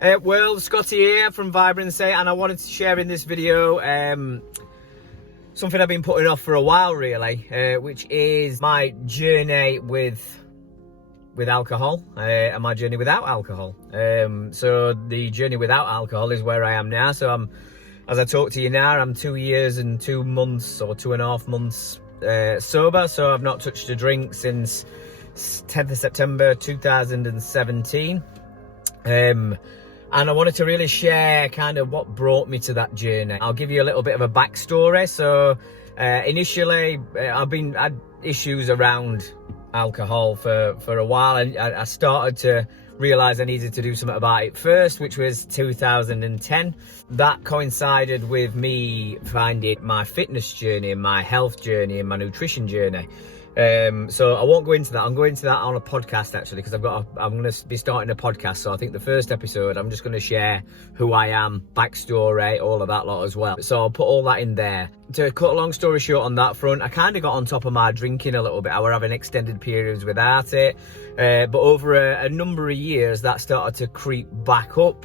Well, Scotty here from Vibrancy, and I wanted to share in this video something I've been putting off for a while, really, which is my journey with alcohol and my journey without alcohol. So the journey without alcohol is where I am now. So as I talk to you now, I'm 2 years and 2 months or 2.5 months sober. So I've not touched a drink since 10th of September 2017. And I wanted to really share kind of what brought me to that journey. I'll give you a little bit of a backstory. So initially, I've had issues around alcohol for a while, and I started to realise I needed to do something about it first, which was 2010. That coincided with me finding my fitness journey and my health journey and my nutrition journey. So I won't go into that. I'm going into that on a podcast, actually, because I'm going to be starting a podcast. So I think the first episode, I'm just going to share who I am, backstory, all of that lot as well. So I'll put all that in there. To cut a long story short on that front, I kind of got on top of my drinking a little bit. I were having extended periods without it. But over a number of years, that started to creep back up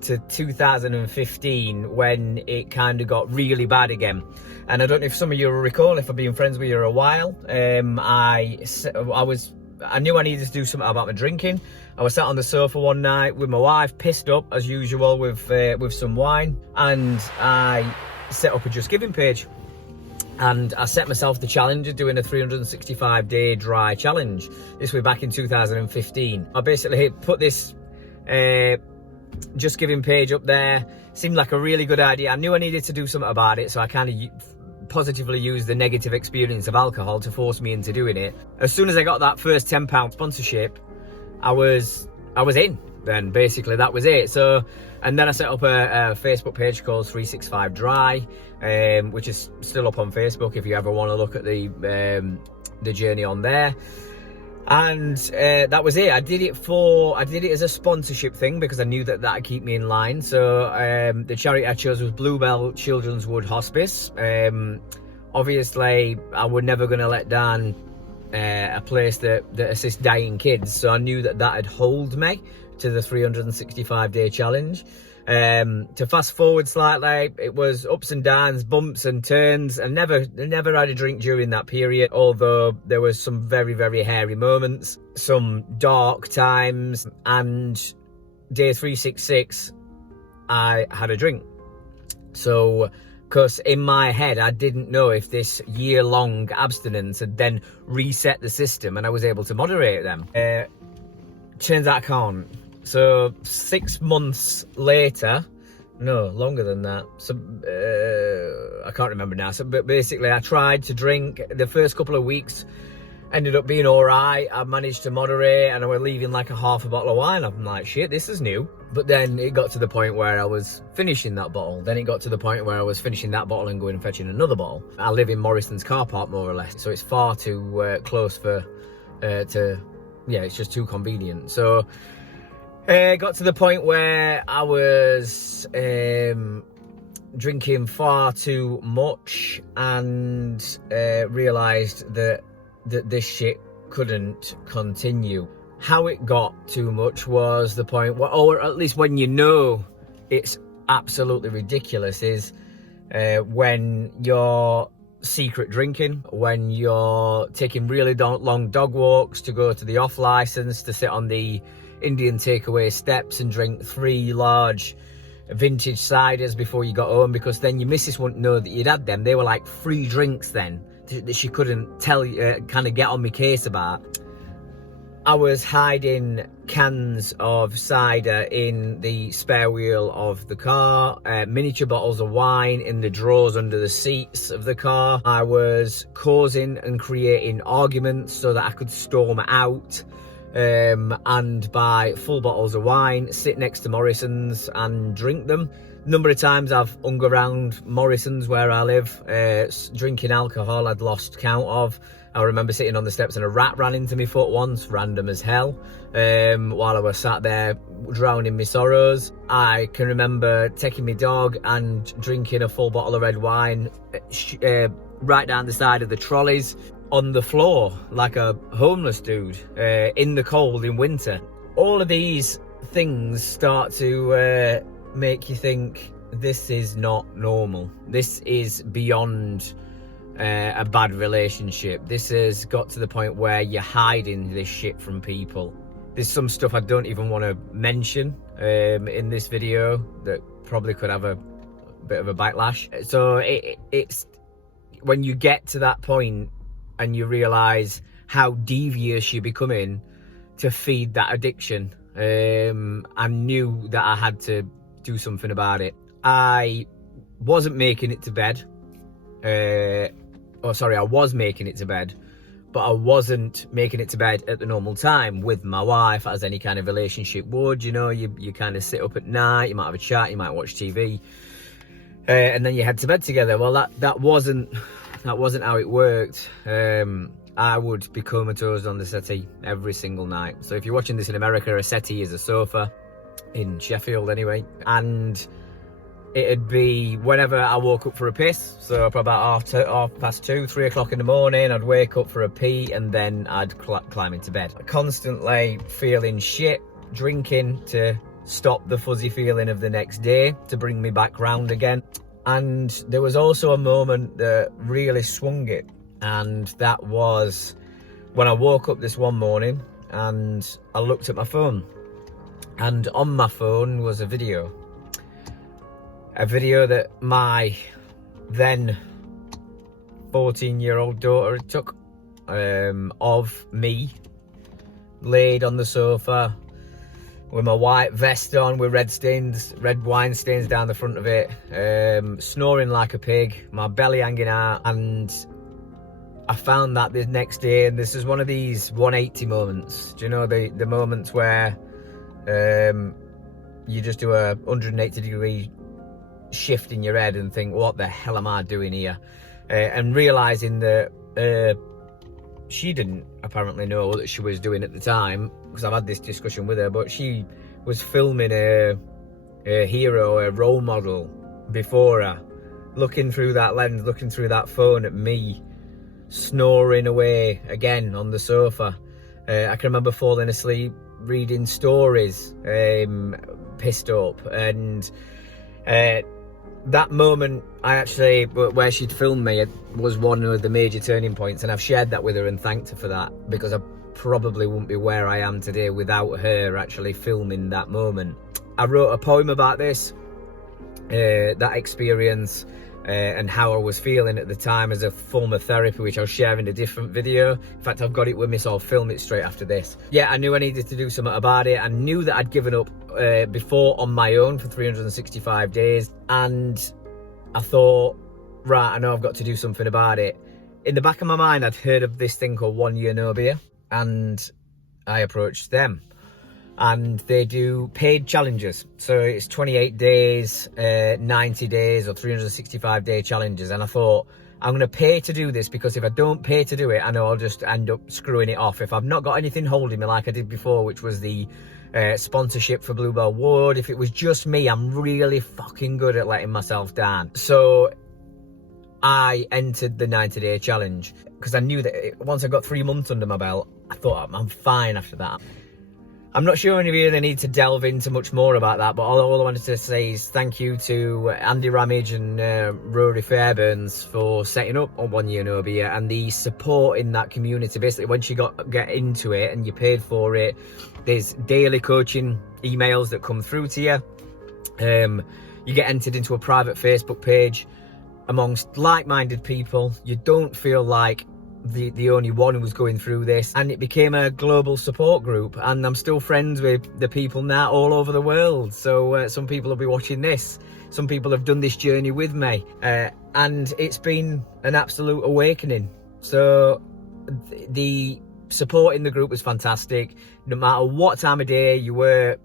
to 2015, when it kind of got really bad again. And I don't know if some of you will recall, if I've been friends with you a while, I knew I needed to do something about my drinking. I was sat on the sofa one night with my wife, pissed up as usual with some wine, and I set up a Just Giving page. And I set myself the challenge of doing a 365-day dry challenge. This was back in 2015. I basically put this Just Giving page up there. Seemed like a really good idea. I knew I needed to do something about it, so I kind of positively used the negative experience of alcohol to force me into doing it. As soon as I got that first £10 sponsorship, I was in. Then basically that was it. So, and then I set up a Facebook page called 365 Dry, which is still up on Facebook if you ever want to look at the journey on there. And that was it. I did it as a sponsorship thing because I knew that'd keep me in line. So the charity I chose was Bluebell Children's Wood Hospice. Obviously, I was never going to let down a place that assists dying kids. So I knew that'd hold me to the 365-day challenge. To fast forward slightly, it was ups and downs, bumps and turns. I never had a drink during that period, although there was some very, very hairy moments, some dark times, and day 366, I had a drink. So, because in my head, I didn't know if this year-long abstinence had then reset the system and I was able to moderate them. Turns out I can't. So 6 months later, no, longer than that. So I can't remember now. So, but basically, I tried to drink. The first couple of weeks ended up being all right. I managed to moderate, and I was leaving like a half a bottle of wine. I'm like, shit, this is new. But then it got to the point where I was finishing that bottle. Then it got to the point where I was finishing that bottle and going and fetching another bottle. I live in Morrison's car park, more or less, so it's far too close it's just too convenient. So. Got to the point where I was drinking far too much, and realised that this shit couldn't continue. How it got too much was the point, or at least when you know it's absolutely ridiculous, is when you're secret drinking, when you're taking really long dog walks to go to the off licence, to sit on the Indian takeaway steps and drink 3 large vintage ciders before you got home, because then your missus wouldn't know that you'd had them. They were like free drinks then that she couldn't tell you, kind of get on my case about. I was hiding cans of cider in the spare wheel of the car, miniature bottles of wine in the drawers under the seats of the car. I was causing and creating arguments so that I could storm out and buy full bottles of wine, sit next to Morrison's and drink them. Number of times I've hung around Morrison's where I live, drinking alcohol I'd lost count of. I remember sitting on the steps and a rat ran into my foot once, random as hell, while I was sat there drowning my sorrows. I can remember taking my dog and drinking a full bottle of red wine right down the side of the trolleys, on the floor like a homeless dude, in the cold in winter. All of these things start to make you think this is not normal. This is beyond a bad relationship. This has got to the point where you're hiding this shit from people. There's some stuff I don't even want to mention in this video that probably could have a bit of a backlash. So it's when you get to that point and you realise how devious you're becoming to feed that addiction, I knew that I had to do something about it. I wasn't making it to bed. I was making it to bed, but I wasn't making it to bed at the normal time with my wife, as any kind of relationship would. You know, you kind of sit up at night, you might have a chat, you might watch TV, and then you head to bed together. Well, that wasn't how it worked. I would be comatose on the settee every single night. So if you're watching this in America, a settee is a sofa, in Sheffield anyway, and it'd be whenever I woke up for a piss. So probably about half past 2, 3 o'clock in the morning, I'd wake up for a pee, and then I'd climb into bed. Constantly feeling shit, drinking to stop the fuzzy feeling of the next day, to bring me back round again. And there was also a moment that really swung it, and that was when I woke up this one morning and I looked at my phone, and on my phone was a video that my then 14-year-old daughter took of me laid on the sofa with my white vest on with red wine stains down the front of it, snoring like a pig, my belly hanging out. And I found that the next day, and this is one of these 180 moments. Do you know the moments where you just do a 180-degree shift in your head and think, what the hell am I doing here? And realising that she didn't apparently know what she was doing at the time, because I've had this discussion with her, but she was filming a hero, a role model before her, looking through that lens, looking through that phone at me, snoring away again on the sofa. I can remember falling asleep reading stories, pissed up, and that moment where she'd filmed me, it was one of the major turning points, and I've shared that with her and thanked her for that, because I probably wouldn't be where I am today without her actually filming that moment. I wrote a poem about this, that experience, and how I was feeling at the time as a form of therapy, which I'll share in a different video. In fact, I've got it with me, so I'll film it straight after this. Yeah, I knew I needed to do something about it. I knew that I'd given up before on my own for 365 days, and I thought, right, I know I've got to do something about it. In the back of my mind, I'd heard of this thing called 1 Year No Beer, and I approached them. And they do paid challenges, so it's 28 days, 90 days, or 365 day challenges. And I thought, I'm going to pay to do this, because if I don't pay to do it, I know I'll just end up screwing it off. If I've not got anything holding me like I did before, which was the sponsorship for Bluebell Wood, if it was just me, I'm really fucking good at letting myself down. So I entered the 90-day challenge, because I knew that once I got 3 months under my belt, I thought I'm fine after that. I'm not sure any really need to delve into much more about that, but all I wanted to say is thank you to Andy Ramage and Rory Fairburns for setting up on 1 Year No Beer, and the support in that community. Basically, once you get into it and you paid for it, there's daily coaching emails that come through to you. You get entered into a private Facebook page amongst like-minded people. You don't feel like the only one who was going through this, and it became a global support group, and I'm still friends with the people now all over the world. So some people will be watching this, some people have done this journey with me, and it's been an absolute awakening. So the support in the group was fantastic. No matter what time of day you were,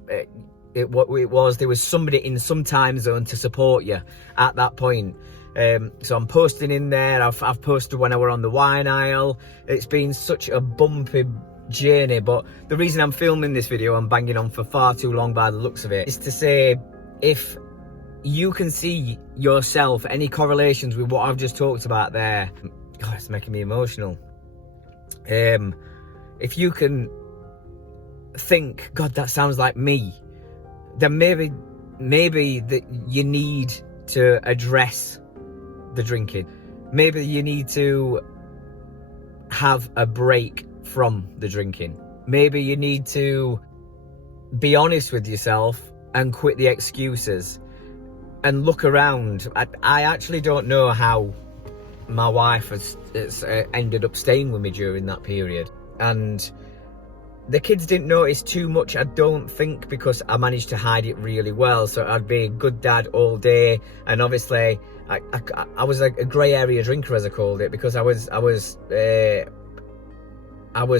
there was somebody in some time zone to support you at that point. So I'm posting in there. I've posted when I were on the wine aisle. It's been such a bumpy journey, but the reason I'm filming this video, I'm banging on for far too long by the looks of it, is to say, if you can see yourself any correlations with what I've just talked about there, God, it's making me emotional. If you can think, God, that sounds like me, then maybe that you need to address the drinking. Maybe you need to have a break from the drinking. Maybe you need to be honest with yourself and quit the excuses and look around. I actually don't know how my wife has ended up staying with me during that period, and the kids didn't notice too much, I don't think, because I managed to hide it really well. So I'd be a good dad all day, and obviously I was like a grey area drinker, as I called it, because I was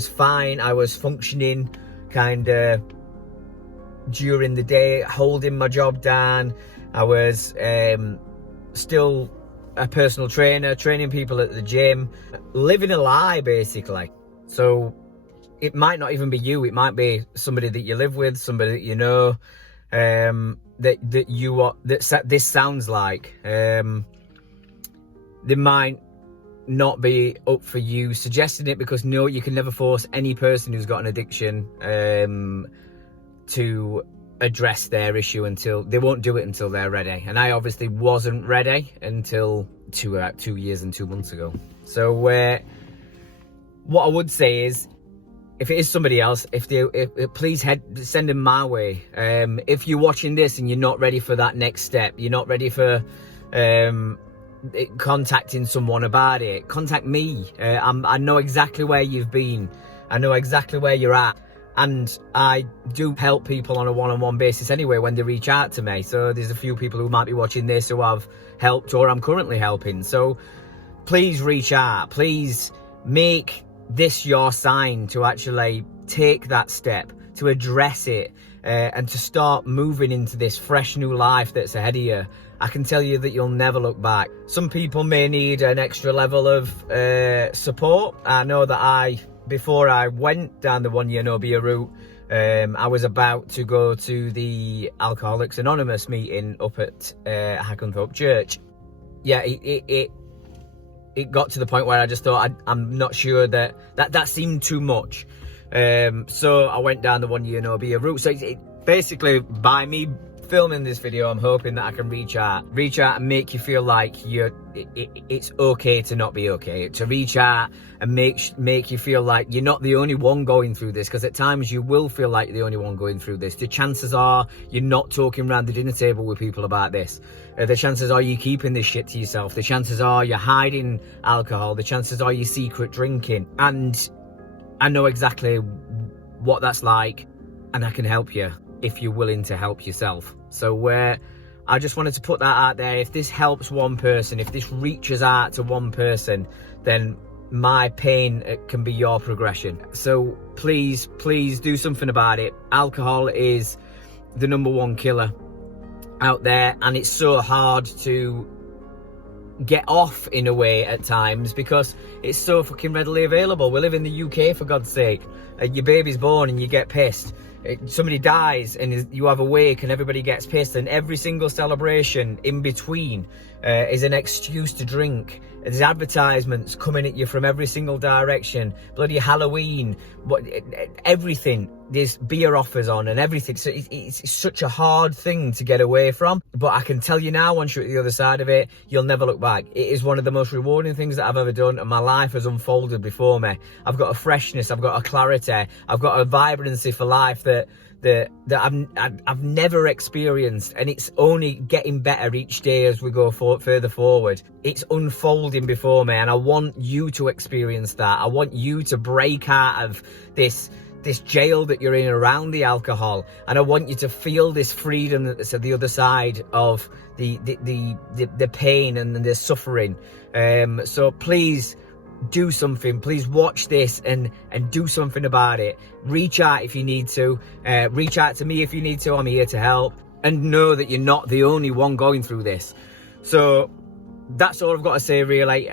fine, I was functioning kind of during the day, holding my job down. I was still a personal trainer, training people at the gym, living a lie basically. So it might not even be you, it might be somebody that you live with, somebody that you know, that this sounds like. They might not be up for you suggesting it, because no, you can never force any person who's got an addiction to address their issue. Until they won't do it until they're ready, and I obviously wasn't ready until 2 years and 2 months ago. So what I would say is, if it is somebody else, please send them my way. If you're watching this and you're not ready for that next step, you're not ready for contacting someone about it, contact me. I know exactly where you've been, I know exactly where you're at, and I do help people on a one-on-one basis anyway when they reach out to me. So there's a few people who might be watching this who I've helped or I'm currently helping. So please reach out, please make this your sign to actually take that step, to address it, and to start moving into this fresh new life that's ahead of you. I can tell you that you'll never look back. Some people may need an extra level of support. I know that before I went down the 1 year no beer route, I was about to go to the Alcoholics Anonymous meeting up at Hackenthorpe Church. Yeah, it got to the point where I just thought, I'm not sure that seemed too much. So I went down the 1 year no beer route. So basically, by me filming this video, I'm hoping that I can reach out and make you feel like it's okay to not be okay, to reach out and make you feel like you're not the only one going through this, because at times you will feel like you're the only one going through this. The chances are you're not talking around the dinner table with people about this. The chances are you're keeping this shit to yourself. The chances are you're hiding alcohol. The chances are you're secret drinking. And I know exactly what that's like, and I can help you if you're willing to help yourself. So I just wanted to put that out there. If this helps one person, if this reaches out to one person, then my pain can be your progression. So please do something about it. Alcohol is the #1 killer out there, and it's so hard to get off in a way at times because it's so fucking readily available. We live in the UK, for God's sake. Your baby's born and you get pissed. Somebody dies and you have a wake and everybody gets pissed, and every single celebration in between is an excuse to drink. There's advertisements coming at you from every single direction. Bloody Halloween, everything. There's beer offers on and everything. So it's such a hard thing to get away from. But I can tell you now, once you're at the other side of it, you'll never look back. It is one of the most rewarding things that I've ever done, and my life has unfolded before me. I've got a freshness, I've got a clarity, I've got a vibrancy for life that I've never experienced, and it's only getting better each day as we go further forward. It's unfolding before me, and I want you to experience that. I want you to break out of this jail that you're in around the alcohol, and I want you to feel this freedom that's at the other side of the pain and the suffering. So please do something. Please watch this and do something about it. Reach out if you need to. Reach out to me if you need to. I'm here to help. And know that you're not the only one going through this. So that's all I've got to say, really.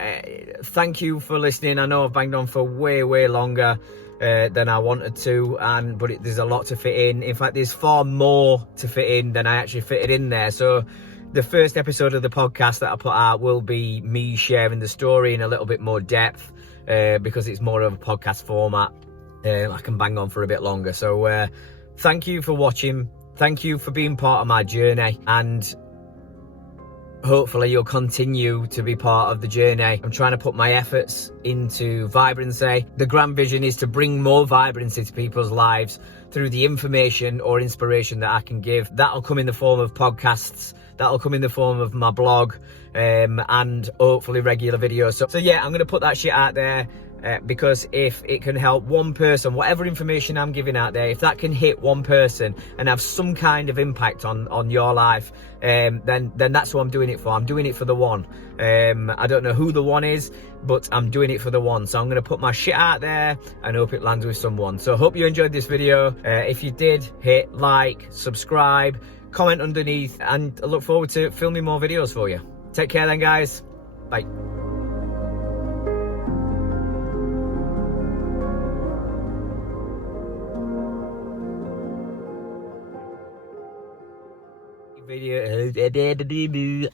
Thank you for listening. I know I've banged on for way longer than I wanted to, but there's a lot to fit in. In fact, there's far more to fit in than I actually fitted in there. So the first episode of the podcast that I put out will be me sharing the story in a little bit more depth, because it's more of a podcast format. I can bang on for a bit longer. So thank you for watching. Thank you for being part of my journey, and hopefully you'll continue to be part of the journey. I'm trying to put my efforts into vibrancy. The grand vision is to bring more vibrancy to people's lives through the information or inspiration that I can give. That'll come in the form of podcasts, that'll come in the form of my blog, and hopefully regular videos. So yeah, I'm going to put that shit out there. Because if it can help one person, whatever information I'm giving out there, if that can hit one person and have some kind of impact on your life, then that's what I'm doing it for. I'm doing it for the one. I don't know who the one is, but I'm doing it for the one. So I'm going to put my shit out there and hope it lands with someone. So I hope you enjoyed this video. If you did, hit like, subscribe, comment underneath, and I look forward to filming more videos for you. Take care then, guys. Bye. Video